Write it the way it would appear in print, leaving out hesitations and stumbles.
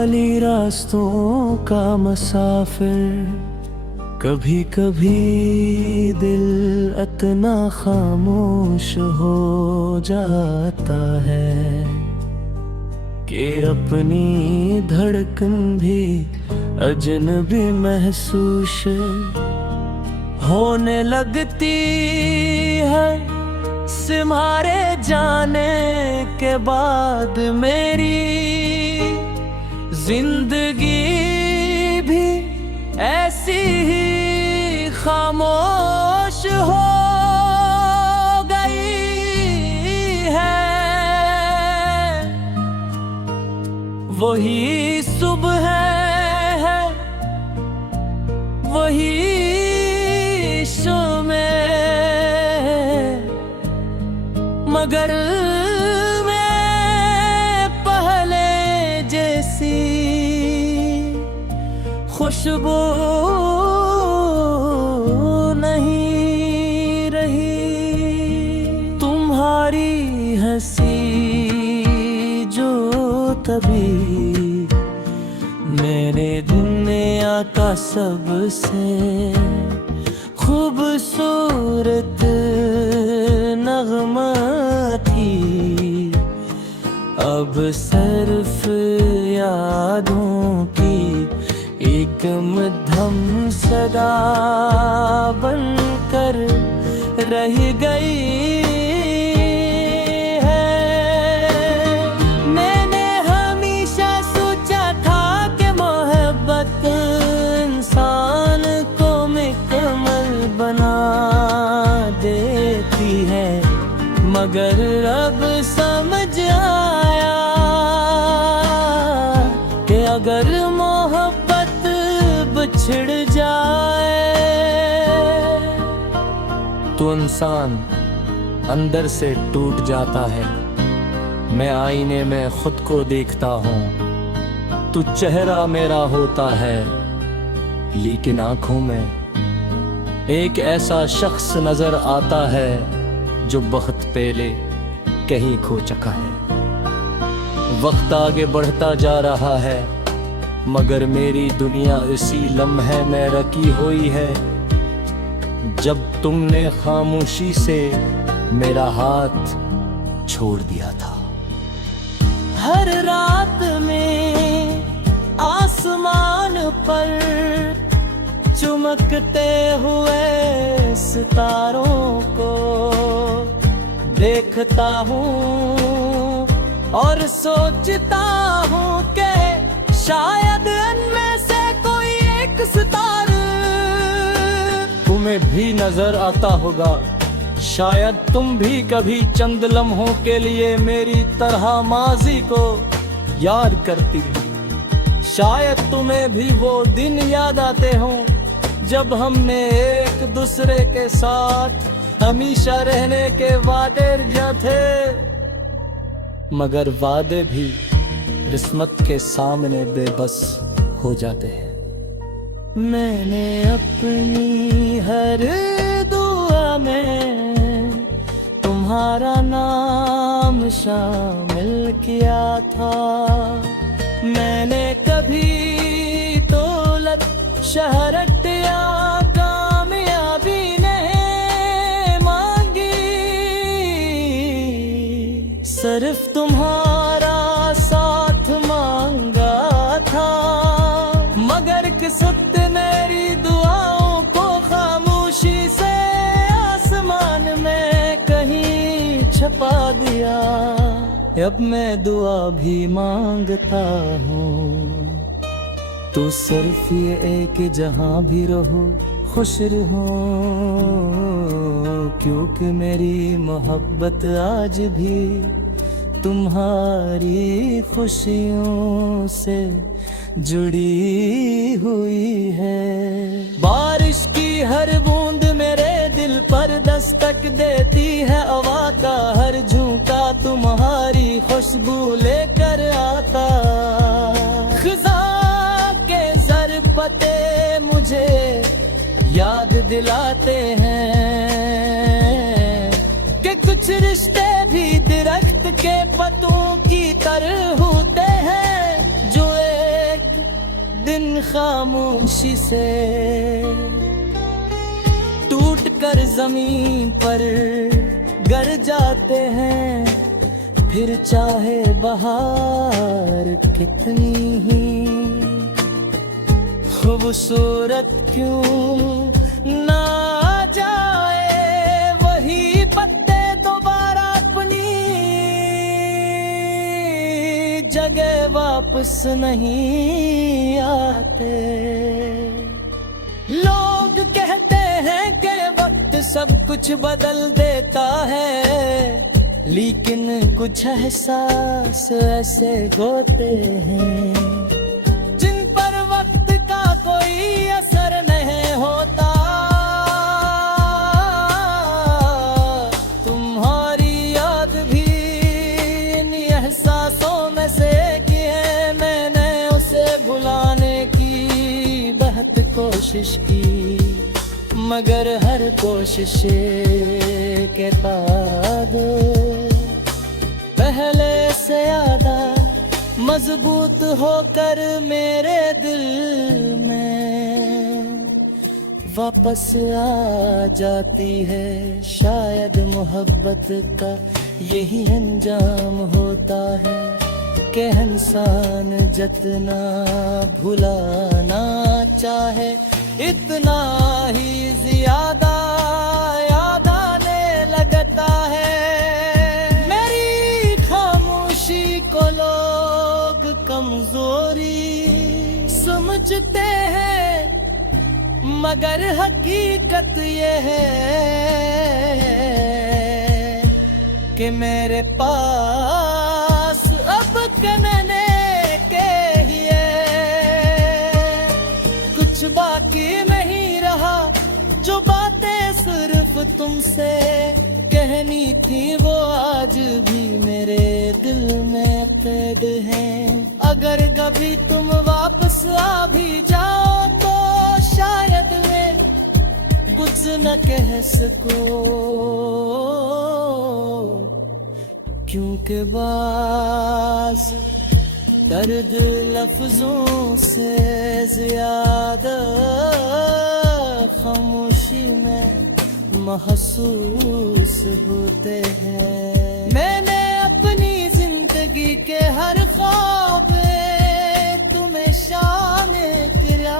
खाली रास्तों का मुसाफिर, कभी कभी दिल इतना खामोश हो जाता है कि अपनी धड़कन भी अजनबी महसूस होने लगती है। सिमारे जाने के बाद मेरी जिंदगी भी ऐसी ही खामोश हो गई है। वही सुबह है, वही शोमें, मगर मैं पहले जैसी खुशबू नहीं रही। तुम्हारी हंसी जो तभी मेरे दुनिया का सबसे खूबसूरत नगमा थी, अब सिर्फ यादों की एक मध्यम सदा बनकर रह गई है। मैंने हमेशा सोचा था कि मोहब्बत इंसान को मुकम्मल बना देती है, मगर अब समझ आया कि अगर मोहब्बत बिछड़ जाए तो इंसान अंदर से टूट जाता है। मैं आईने में खुद को देखता हूँ, तू चेहरा मेरा होता है, लेकिन आंखों में एक ऐसा शख्स नजर आता है जो बहुत पहले कहीं खो चुका है। वक्त आगे बढ़ता जा रहा है, मगर मेरी दुनिया इसी लम्हे में रखी हुई है जब तुमने खामोशी से मेरा हाथ छोड़ दिया था। हर रात में आसमान पर चमकते हुए सितारों को देखता हूँ और सोचता हूँ कि शायद इनमें से कोई एक सितारा तुम्हें भी नजर आता होगा। शायद तुम भी कभी चंद लम्हों के लिए मेरी तरह माजी को याद करती। शायद तुम्हें भी वो दिन याद आते हों जब हमने एक दूसरे के साथ हमेशा रहने के वादे किए थे, मगर वादे भी किस्मत के सामने बेबस हो जाते हैं। मैंने अपनी हर दुआ में तुम्हारा नाम शामिल किया था। मैंने कभी दौलत, शहरत या कामयाबी नहीं मांगी, सिर्फ तुम्हारा साथ मांगा था। मगर किस्मत मेरी दुआओं को खामोशी से आसमान में कहीं छुपा दिया। अब मैं दुआ भी मांगता हूँ, तो सिर्फ ये एक जहां भी रहो खुश रहो, क्योंकि मेरी मोहब्बत आज भी तुम्हारी खुशियों से जुड़ी हुई है। बारिश की हर बूंद मेरे दिल पर दस्तक देती है, हवा का हर झोंका तुम्हारी खुशबू लेकर आता। खिज़ा के ज़रपते मुझे याद दिलाते हैं कि कुछ रिश्ते भी दरख्त के पत्तों की तरह होते हैं, जो दिन खामोशी से टूट कर जमीन पर गिर जाते हैं, फिर चाहे बहार कितनी ही खूबसूरत क्यों ना आ जाए, वही पत्ते दोबारा अपनी जगह वापस नहीं आते। लोग कहते हैं कि वक्त सब कुछ बदल देता है, लेकिन कुछ एहसास ऐसे होते हैं जिन पर वक्त का कोई असर नहीं होता। तुम्हारी याद भी इन एहसासों में से की है, मैंने उसे भुलाने की बहुत कोशिश की, मगर हर कोशिश के बाद पहले से ज्यादा मजबूत होकर मेरे दिल में वापस आ जाती है। शायद मोहब्बत का यही अंजाम होता है कि इंसान जितना भुलाना चाहे इतना ही ज्यादा याद आने लगता है। मेरी खामोशी को लोग कमजोरी समझते हैं, मगर हकीकत ये है कि मेरे पास अब कहने के ही कुछ बाकी नहीं रहा, जो बातें सिर्फ तुमसे कहनी थी वो आज भी मेरे दिल में कैद हैं। अगर कभी तुम वापस आ भी जाओ तो शायद मैं कुछ न कह सकूं, क्योंकि बाज दर्द लफ्जों से ज्यादा खामोशी में महसूस होते हैं। मैंने अपनी जिंदगी के हर ख्वाब तुम्हें शामिल किया,